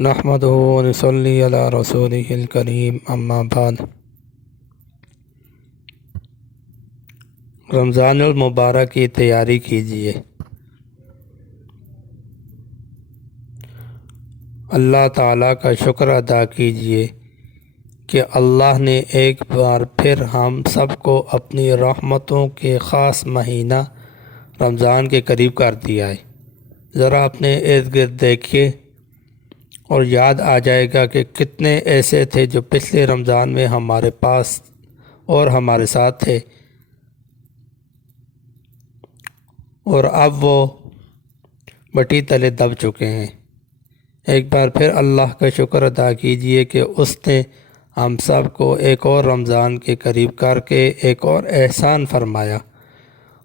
نحمدہ و نصلی علی رسولہ الکریم، اما بعد۔ رمضان المبارک کی تیاری کیجیے۔ اللہ تعالیٰ کا شکر ادا کیجیے کہ اللہ نے ایک بار پھر ہم سب کو اپنی رحمتوں کے خاص مہینہ رمضان کے قریب کر دیا ہے۔ ذرا اپنے ارد گرد دیکھیے اور یاد آ جائے گا کہ کتنے ایسے تھے جو پچھلے رمضان میں ہمارے پاس اور ہمارے ساتھ تھے، اور اب وہ مٹی تلے دب چکے ہیں۔ ایک بار پھر اللہ کا شکر ادا کیجیے کہ اس نے ہم سب کو ایک اور رمضان کے قریب کر کے ایک اور احسان فرمایا،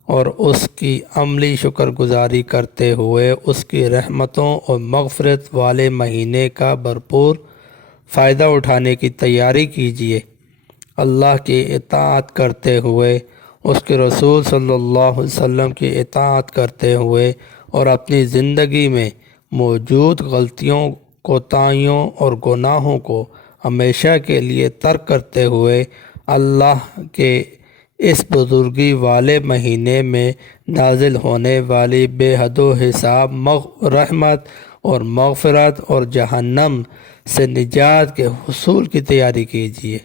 اور اس کی عملی شکر گزاری کرتے ہوئے اس کی رحمتوں اور مغفرت والے مہینے کا بھرپور فائدہ اٹھانے کی تیاری کیجیے۔ اللہ کی اطاعت کرتے ہوئے، اس کے رسول صلی اللہ علیہ وسلم کی اطاعت کرتے ہوئے، اور اپنی زندگی میں موجود غلطیوں، کوتاہیوں اور گناہوں کو ہمیشہ کے لیے ترک کرتے ہوئے اللہ کے اس بزرگی والے مہینے میں نازل ہونے والی بے حد و حساب رحمت اور مغفرت اور جہنم سے نجات کے حصول کی تیاری کیجیے۔